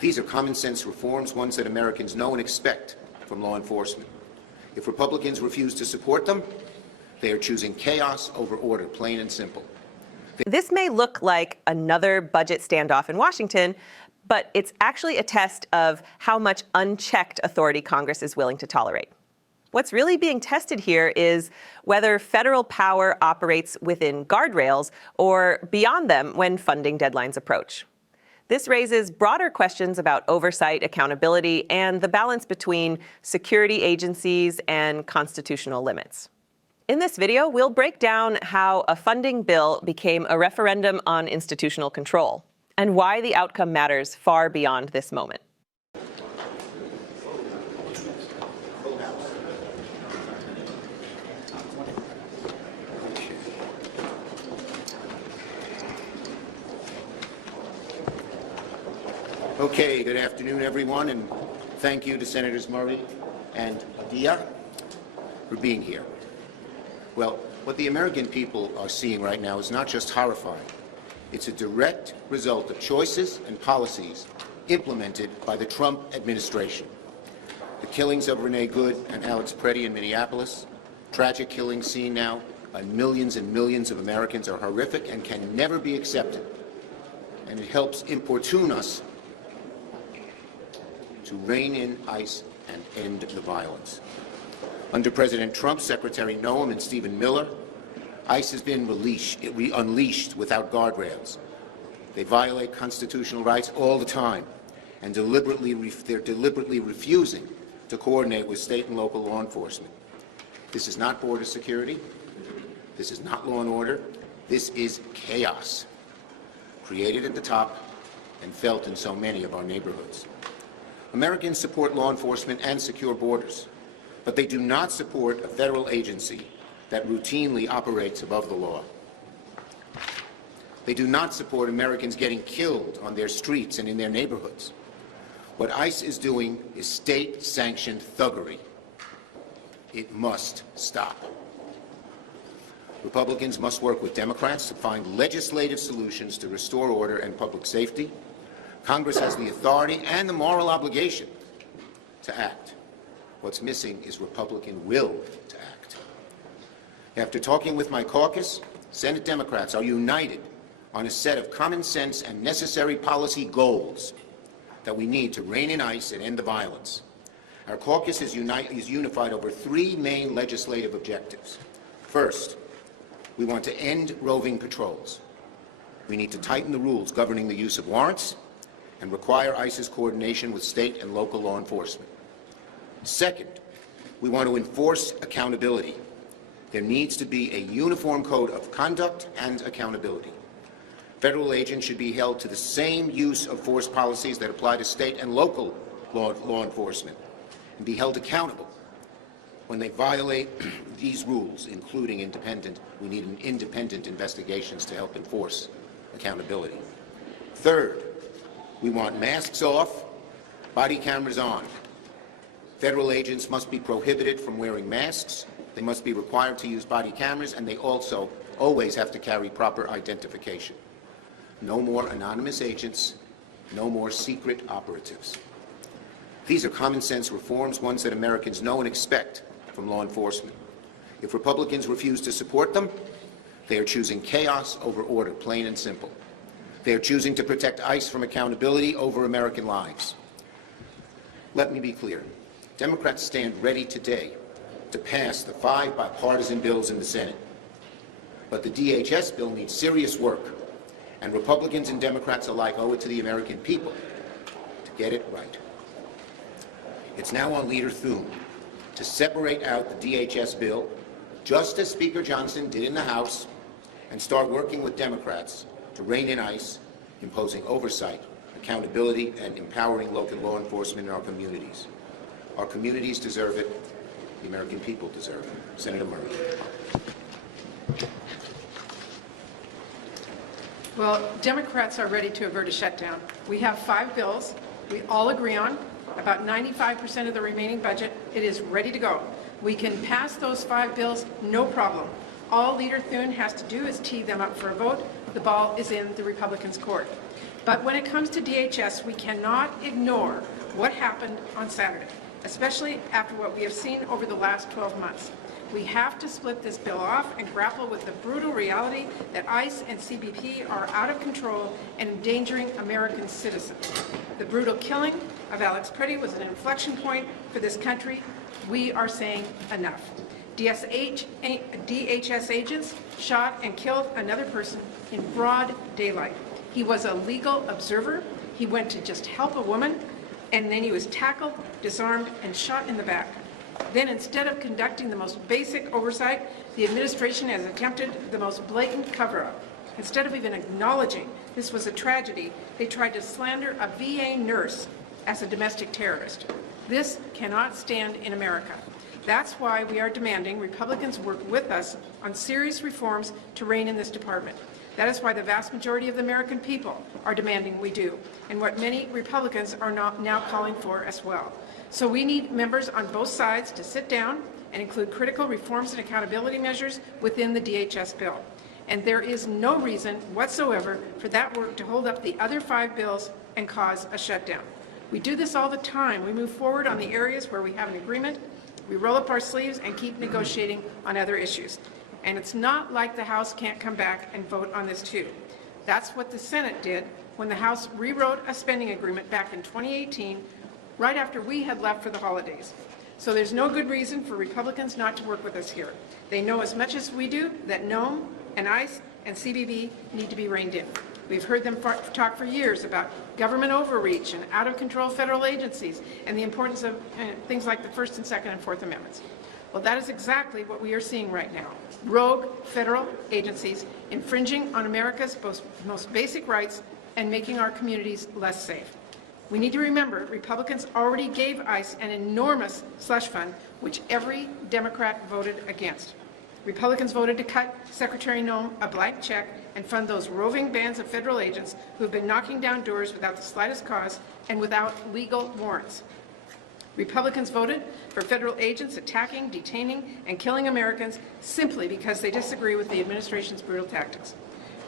These are common sense reforms, ones that Americans know and expect from law enforcement. If Republicans refuse to support them, they are choosing chaos over order, plain and simple. This may look like another budget standoff in Washington, but it's actually a test of how much unchecked authority Congress is willing to tolerate. What's really being tested here is whether federal power operates within guardrails or beyond them when funding deadlines approach. This raises broader questions about oversight, accountability, and the balance between security agencies and constitutional limits. In this video, we'll break down how a funding bill became a referendum on institutional control and why the outcome matters far beyond this moment. Okay, good afternoon, everyone, and thank you to Senators Murray and Adia for being here. Well, what the American people are seeing right now is not just horrifying. It's a direct result of choices and policies implemented by the Trump administration. The killings of Renee Good and Alex Preddy in Minneapolis, tragic killings seen now by millions and millions of Americans, are horrific and can never be accepted. And it helps importune us to rein in ICE and end the violence. Under President Trump, Secretary Noem and Stephen Miller, ICE has been unleashed without guardrails. They violate constitutional rights all the time, and they're deliberately refusing to coordinate with state and local law enforcement. This is not border security. This is not law and order. This is chaos, created at the top and felt in so many of our neighborhoods. Americans support law enforcement and secure borders, but they do not support a federal agency that routinely operates above the law. They do not support Americans getting killed on their streets and in their neighborhoods. What ICE is doing is state-sanctioned thuggery. It must stop. Republicans must work with Democrats to find legislative solutions to restore order and public safety. Congress has the authority and the moral obligation to act. What's missing is Republican will to act. After talking with my caucus, Senate Democrats are united on a set of common sense and necessary policy goals that we need to rein in ICE and end the violence. Our caucus is unified over three main legislative objectives. First, we want to end roving patrols. We need to tighten the rules governing the use of warrants and require ICE's coordination with state and local law enforcement. Second, we want to enforce accountability. There needs to be a uniform code of conduct and accountability. Federal agents should be held to the same use of force policies that apply to state and local law enforcement and be held accountable when they violate these rules, including we need independent investigations to help enforce accountability. Third, we want masks off, body cameras on. Federal agents must be prohibited from wearing masks. They must be required to use body cameras, and they also always have to carry proper identification. No more anonymous agents, no more secret operatives. These are common sense reforms, ones that Americans know and expect from law enforcement. If Republicans refuse to support them, they are choosing chaos over order, plain and simple. They are choosing to protect ICE from accountability over American lives. Let me be clear. Democrats stand ready today to pass the 5 bipartisan bills in the Senate. But the DHS bill needs serious work, and Republicans and Democrats alike owe it to the American people to get it right. It's now on Leader Thune to separate out the DHS bill, just as Speaker Johnson did in the House, and start working with Democrats to rein in ICE, imposing oversight, accountability, and empowering local law enforcement in our communities. Our communities deserve it. The American people deserve it. Senator Murray. Well, Democrats are ready to avert a shutdown. We have 5 bills we all agree on, about 95% of the remaining budget. It is ready to go. We can pass those 5 bills, no problem. All Leader Thune has to do is tee them up for a vote. The ball is in the Republicans' court. But when it comes to DHS, we cannot ignore what happened on Saturday, especially after what we have seen over the last 12 months. We have to split this bill off and grapple with the brutal reality that ICE and CBP are out of control and endangering American citizens. The brutal killing of Alex Pretty was an inflection point for this country. We are saying enough. DHS agents shot and killed another person in broad daylight. He was a legal observer. He went to just help a woman, and then he was tackled, disarmed, and shot in the back. Then, instead of conducting the most basic oversight, the administration has attempted the most blatant cover-up. Instead of even acknowledging this was a tragedy, they tried to slander a VA nurse as a domestic terrorist. This cannot stand in America. That's why we are demanding Republicans work with us on serious reforms to rein in this department. That is why the vast majority of the American people are demanding we do, and what many Republicans are now calling for as well. So we need members on both sides to sit down and include critical reforms and accountability measures within the DHS bill. And there is no reason whatsoever for that work to hold up the other 5 bills and cause a shutdown. We do this all the time. We move forward on the areas where we have an agreement. We roll up our sleeves and keep negotiating on other issues. And it's not like the House can't come back and vote on this too. That's what the Senate did when the House rewrote a spending agreement back in 2018, right after we had left for the holidays. So there's no good reason for Republicans not to work with us here. They know as much as we do that NOM and ICE and CBP need to be reined in. We've heard them talk for years about government overreach and out-of-control federal agencies and the importance of things like the First and Second and Fourth Amendments. Well, that is exactly what we are seeing right now. Rogue federal agencies infringing on America's most basic rights and making our communities less safe. We need to remember Republicans already gave ICE an enormous slush fund, which every Democrat voted against. Republicans voted to cut Secretary Noem a blank check and fund those roving bands of federal agents who have been knocking down doors without the slightest cause and without legal warrants. Republicans voted for federal agents attacking, detaining, and killing Americans simply because they disagree with the administration's brutal tactics.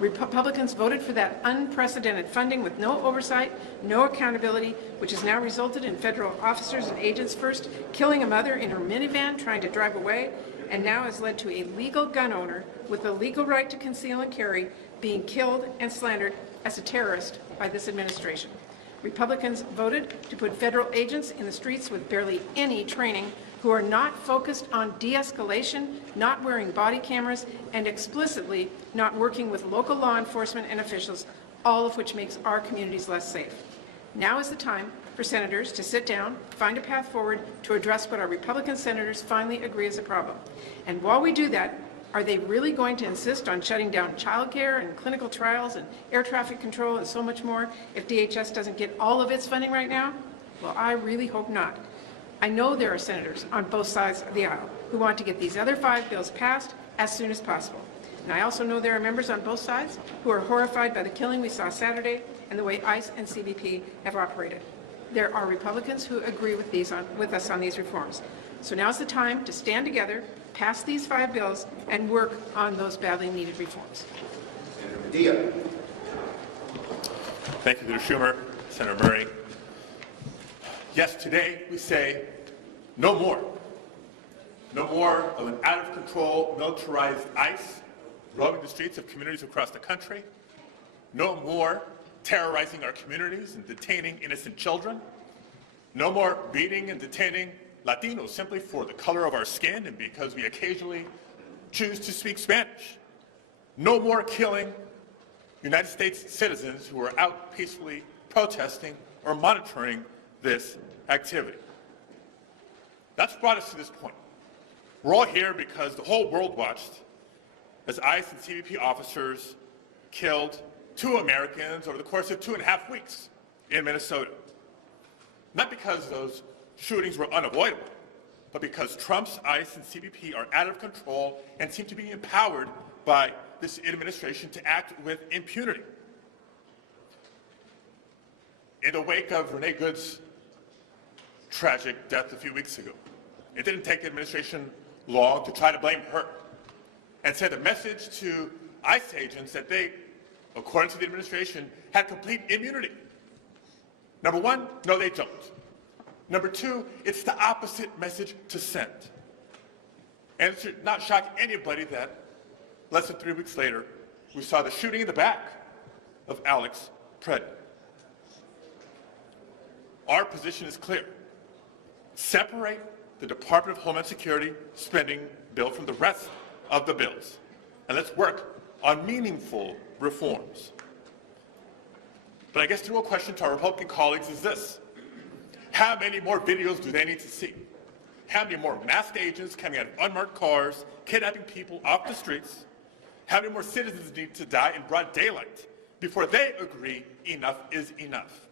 Republicans voted for that unprecedented funding with no oversight, no accountability, which has now resulted in federal officers and agents first killing a mother in her minivan trying to drive away, and now has led to a legal gun owner with the legal right to conceal and carry being killed and slandered as a terrorist by this administration. Republicans voted to put federal agents in the streets with barely any training who are not focused on de-escalation, not wearing body cameras, and explicitly not working with local law enforcement and officials, all of which makes our communities less safe. Now is the time for senators to sit down, find a path forward to address what our Republican senators finally agree is a problem. And while we do that, are they really going to insist on shutting down childcare and clinical trials and air traffic control and so much more if DHS doesn't get all of its funding right now? Well, I really hope not. I know there are senators on both sides of the aisle who want to get these other 5 bills passed as soon as possible. And I also know there are members on both sides who are horrified by the killing we saw Saturday and the way ICE and CBP have operated. There are Republicans who agree with us on these reforms. So now's the time to stand together, pass these 5 bills, and work on those badly needed reforms. Senator Medea. Thank you, Leader Schumer, Senator Murray. Yes, today we say no more. No more of an out-of-control, militarized ICE roaming the streets of communities across the country. No more terrorizing our communities and detaining innocent children. No more beating and detaining Latinos simply for the color of our skin and because we occasionally choose to speak Spanish. No more killing United States citizens who are out peacefully protesting or monitoring this activity. That's brought us to this point. We're all here because the whole world watched as ICE and CBP officers killed 2 Americans over the course of 2.5 weeks in Minnesota. Not because those shootings were unavoidable, but because Trump's ICE and CBP are out of control and seem to be empowered by this administration to act with impunity. In the wake of Renee Good's tragic death a few weeks ago, it didn't take the administration long to try to blame her and send a message to ICE agents that they according to the administration, had complete immunity. Number one, no, they don't. Number two, it's the opposite message to send. And it should not shock anybody that less than 3 weeks later, we saw the shooting in the back of Alex Preddy. Our position is clear. Separate the Department of Homeland Security spending bill from the rest of the bills. And let's work on meaningful reforms. But I guess the real question to our Republican colleagues is this. How many more videos do they need to see? How many more masked agents coming out of unmarked cars, kidnapping people off the streets? How many more citizens need to die in broad daylight before they agree enough is enough?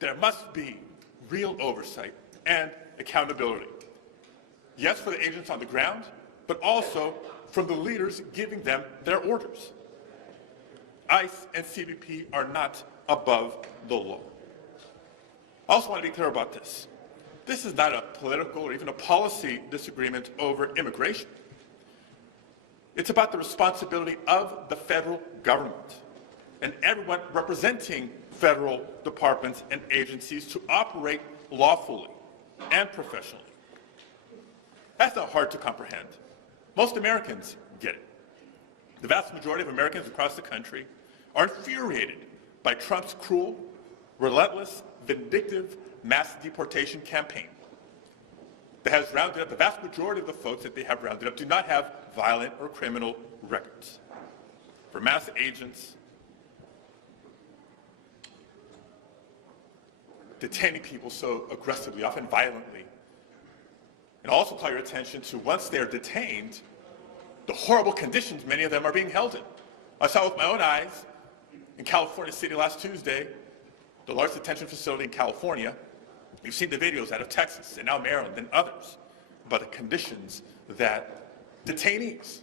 There must be real oversight and accountability. Yes, for the agents on the ground, but also from the leaders giving them their orders. ICE and CBP are not above the law. I also want to be clear about this. This is not a political or even a policy disagreement over immigration. It's about the responsibility of the federal government and everyone representing federal departments and agencies to operate lawfully and professionally. That's not hard to comprehend. Most Americans get it. The vast majority of Americans across the country are infuriated by Trump's cruel, relentless, vindictive mass deportation campaign that has rounded up the vast majority of the folks that they have rounded up do not have violent or criminal records. For mass agents, detaining people so aggressively, often violently, and also call your attention to once they're detained, the horrible conditions many of them are being held in. I saw with my own eyes in California City last Tuesday, the largest detention facility in California. You've seen the videos out of Texas and now Maryland and others about the conditions that detainees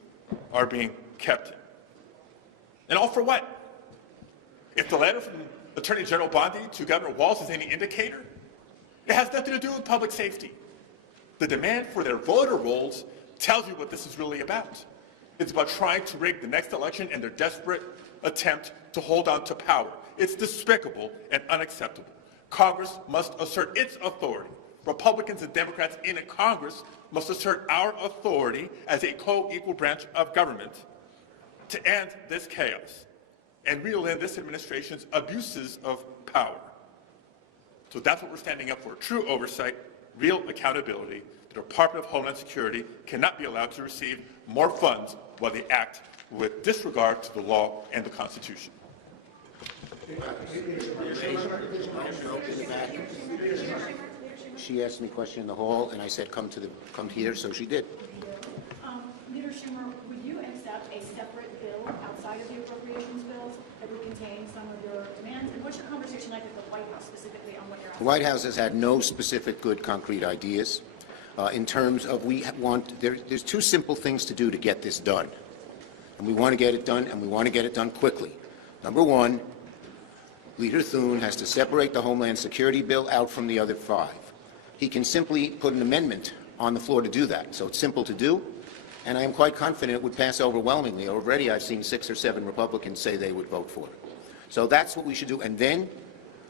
are being kept in. And all for what? If the letter from Attorney General Bondi to Governor Walz is any indicator, it has nothing to do with public safety. The demand for their voter rolls tells you what this is really about. It's about trying to rig the next election and their desperate attempt to hold on to power. It's despicable and unacceptable. Congress must assert its authority. Republicans and Democrats in Congress must assert our authority as a co-equal branch of government to end this chaos and reel in this administration's abuses of power. So that's what we're standing up for, true oversight, real accountability. The Department of Homeland Security cannot be allowed to receive more funds while they act with disregard to the law and the Constitution. She asked me a question in the hall, and I said, come here, so she did. Leader Schumer, would you accept a separate bill outside of the appropriations bills that would contain some of your demands? And what's your conversation like with the White House specifically on what you're asking? The White House has had no specific good concrete ideas in terms of there's two simple things to do to get this done. And we want to get it done, and we want to get it done quickly. Number one, Leader Thune has to separate the Homeland Security bill out from the other five. He can simply put an amendment on the floor to do that. So it's simple to do, and I am quite confident it would pass overwhelmingly. Already I've seen 6 or 7 Republicans say they would vote for it. So that's what we should do, and then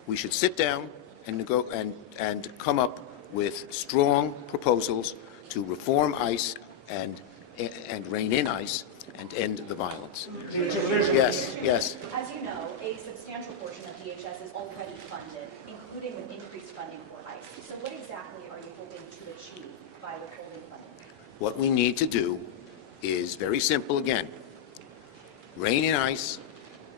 we should sit down and come up with strong proposals to reform ICE and rein in ICE and end the violence. Yes, yes. As you know, a substantial portion of DHS is already funded, including with increased funding for ICE. So what exactly are you hoping to achieve by withholding funding? What we need to do is very simple again. Rein in ICE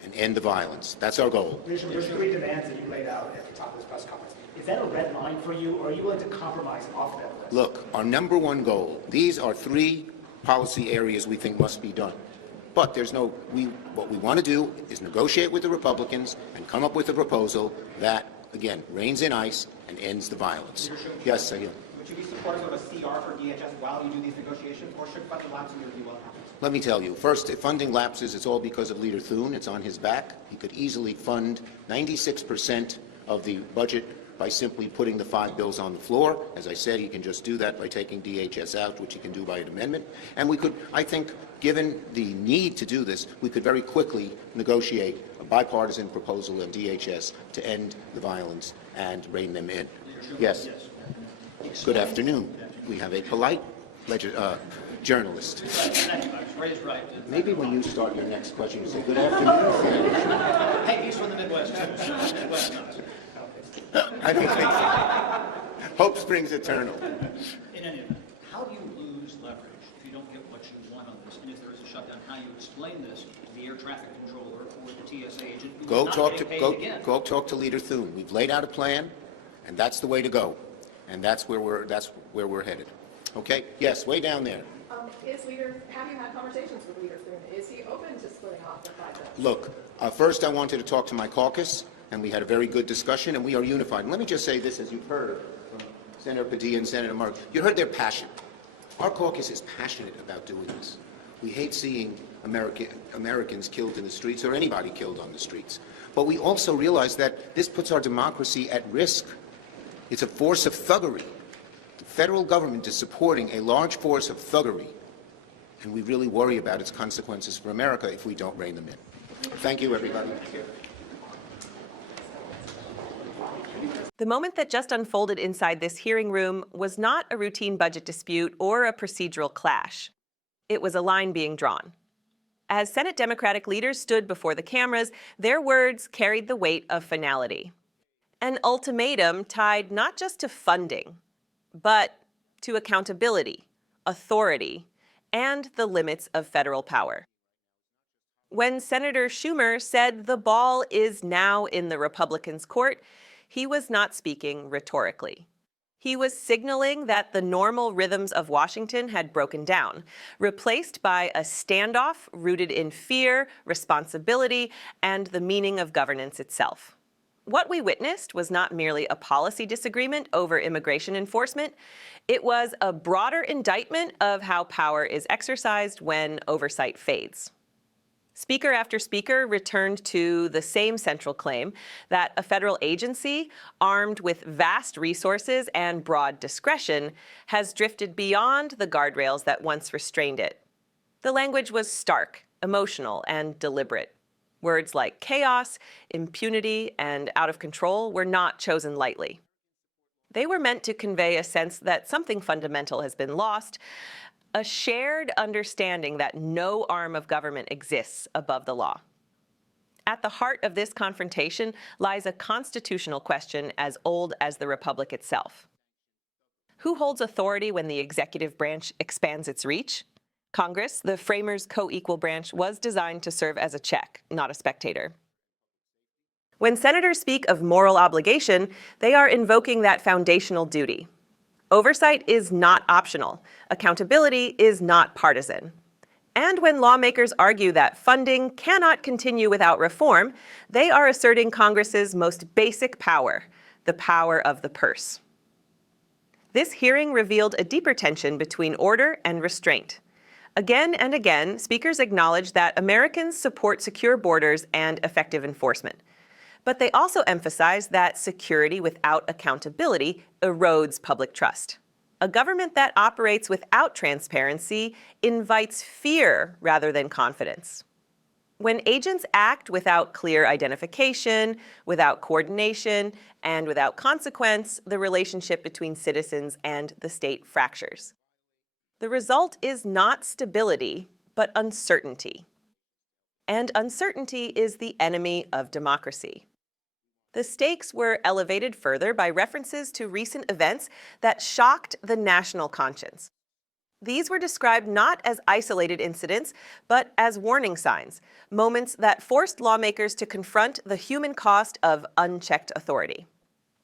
and end the violence. That's our goal. There's 3 demands that you laid out at the top of this press conference. Is that a red line for you, or are you willing to compromise off that list? Look, our number one goal, these are 3 policy areas we think must be done. But what we want to do is negotiate with the Republicans and come up with a proposal that, again, reins in ICE and ends the violence. Yes, I do. Would you be supportive of a CR for DHS while you do these negotiations, or should funding lapse in your view what happens? Let me tell you, first, if funding lapses, it's all because of Leader Thune. It's on his back. He could easily fund 96% of the budget by simply putting the 5 bills on the floor. As I said, you can just do that by taking DHS out, which you can do by an amendment. And we could, I think, given the need to do this, we could very quickly negotiate a bipartisan proposal of DHS to end the violence and rein them in. Yes. Good afternoon. We have a polite journalist. Maybe when you start your next question, you say, good afternoon. Hey, he's from the Midwest. Midwest knows. I don't think so. Hope springs eternal. In any event, how do you lose leverage if you don't get what you want on this? And if there is a shutdown, how do you explain this to the air traffic controller or the TSA agent who is not getting paid again? Go talk to Leader Thune. We've laid out a plan, and that's the way to go. And that's where we're headed. Okay? Yes, way down there. Have you had conversations with Leader Thune? Is he open to splitting off the 5 bills? Look, first I wanted to talk to my caucus, and we had a very good discussion, and we are unified. And let me just say this, as you've heard from Senator Padilla and Senator Mark, you heard their passion. Our caucus is passionate about doing this. We hate seeing Americans killed in the streets or anybody killed on the streets. But we also realize that this puts our democracy at risk. It's a force of thuggery. The federal government is supporting a large force of thuggery, and we really worry about its consequences for America if we don't rein them in. Thank you, everybody. The moment that just unfolded inside this hearing room was not a routine budget dispute or a procedural clash. It was a line being drawn. As Senate Democratic leaders stood before the cameras, their words carried the weight of finality. An ultimatum tied not just to funding, but to accountability, authority, and the limits of federal power. When Senator Schumer said the ball is now in the Republicans' court, he was not speaking rhetorically. He was signaling that the normal rhythms of Washington had broken down, replaced by a standoff rooted in fear, responsibility, and the meaning of governance itself. What we witnessed was not merely a policy disagreement over immigration enforcement. It was a broader indictment of how power is exercised when oversight fades. Speaker after speaker returned to the same central claim that a federal agency, armed with vast resources and broad discretion, has drifted beyond the guardrails that once restrained it. The language was stark, emotional, and deliberate. Words like chaos, impunity, and out of control were not chosen lightly. They were meant to convey a sense that something fundamental has been lost, a shared understanding that no arm of government exists above the law. At the heart of this confrontation lies a constitutional question as old as the Republic itself. Who holds authority when the executive branch expands its reach? Congress, the framers' co-equal branch, was designed to serve as a check, not a spectator. When senators speak of moral obligation, they are invoking that foundational duty. Oversight is not optional. Accountability is not partisan. And when lawmakers argue that funding cannot continue without reform, they are asserting Congress's most basic power, the power of the purse. This hearing revealed a deeper tension between order and restraint. Again and again, speakers acknowledged that Americans support secure borders and effective enforcement. But they also emphasized that security without accountability erodes public trust. A government that operates without transparency invites fear rather than confidence. When agents act without clear identification, without coordination, and without consequence, the relationship between citizens and the state fractures. The result is not stability, but uncertainty. And uncertainty is the enemy of democracy. The stakes were elevated further by references to recent events that shocked the national conscience. These were described not as isolated incidents, but as warning signs, moments that forced lawmakers to confront the human cost of unchecked authority.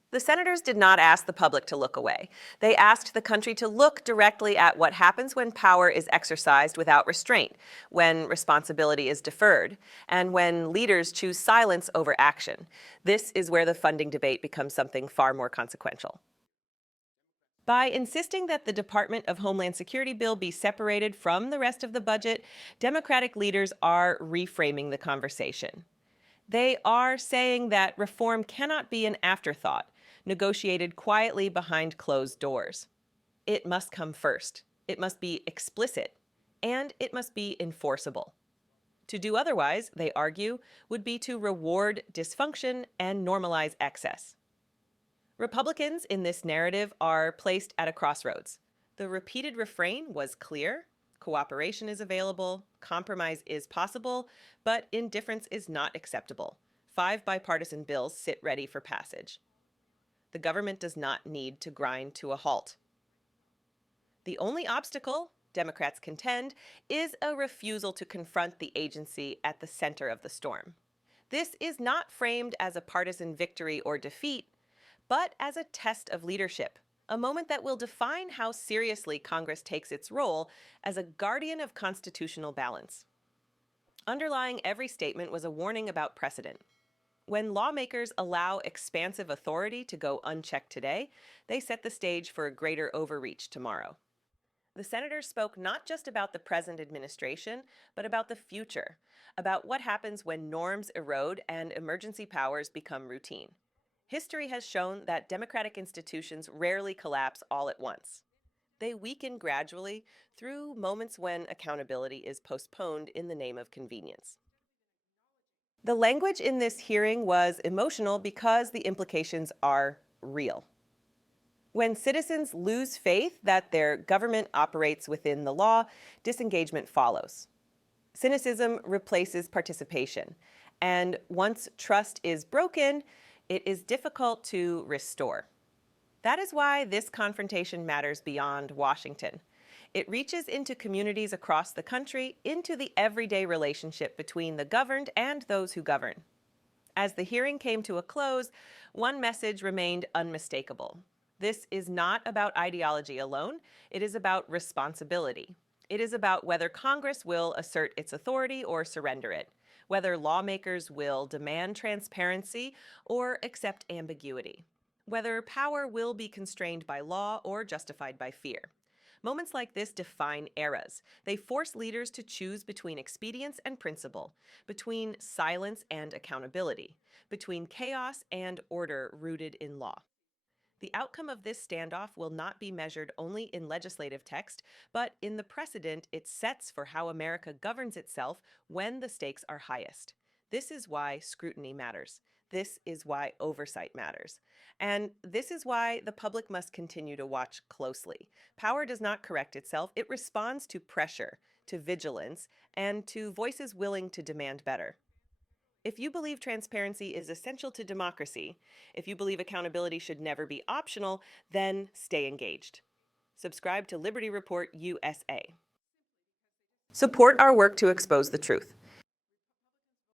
The senators did not ask the public to look away. They asked the country to look directly at what happens when power is exercised without restraint, when responsibility is deferred, and when leaders choose silence over action. This is where the funding debate becomes something far more consequential. By insisting that the Department of Homeland Security bill be separated from the rest of the budget, Democratic leaders are reframing the conversation. They are saying that reform cannot be an afterthought, negotiated quietly behind closed doors. It must come first. It must be explicit. And it must be enforceable. To do otherwise, they argue, would be to reward dysfunction and normalize excess. Republicans in this narrative are placed at a crossroads. The repeated refrain was clear: cooperation is available, compromise is possible, but indifference is not acceptable. 5 bipartisan bills sit ready for passage. The government does not need to grind to a halt. The only obstacle, Democrats contend, is a refusal to confront the agency at the center of the storm. This is not framed as a partisan victory or defeat, but as a test of leadership, a moment that will define how seriously Congress takes its role as a guardian of constitutional balance. Underlying every statement was a warning about precedent. When lawmakers allow expansive authority to go unchecked today, they set the stage for a greater overreach tomorrow. The senators spoke not just about the present administration, but about the future, about what happens when norms erode and emergency powers become routine. History has shown that democratic institutions rarely collapse all at once. They weaken gradually through moments when accountability is postponed in the name of convenience. The language in this hearing was emotional because the implications are real. When citizens lose faith that their government operates within the law, disengagement follows. Cynicism replaces participation, and once trust is broken, it is difficult to restore. That is why this confrontation matters beyond Washington. It reaches into communities across the country, into the everyday relationship between the governed and those who govern. As the hearing came to a close, one message remained unmistakable. This is not about ideology alone. It is about responsibility. It is about whether Congress will assert its authority or surrender it, whether lawmakers will demand transparency or accept ambiguity, whether power will be constrained by law or justified by fear. Moments like this define eras. They force leaders to choose between expedience and principle, between silence and accountability, between chaos and order rooted in law. The outcome of this standoff will not be measured only in legislative text, but in the precedent it sets for how America governs itself when the stakes are highest. This is why scrutiny matters. This is why oversight matters. And this is why the public must continue to watch closely. Power does not correct itself. It responds to pressure, to vigilance, and to voices willing to demand better. If you believe transparency is essential to democracy, if you believe accountability should never be optional, then stay engaged. Subscribe to Liberty Report USA. Support our work to expose the truth.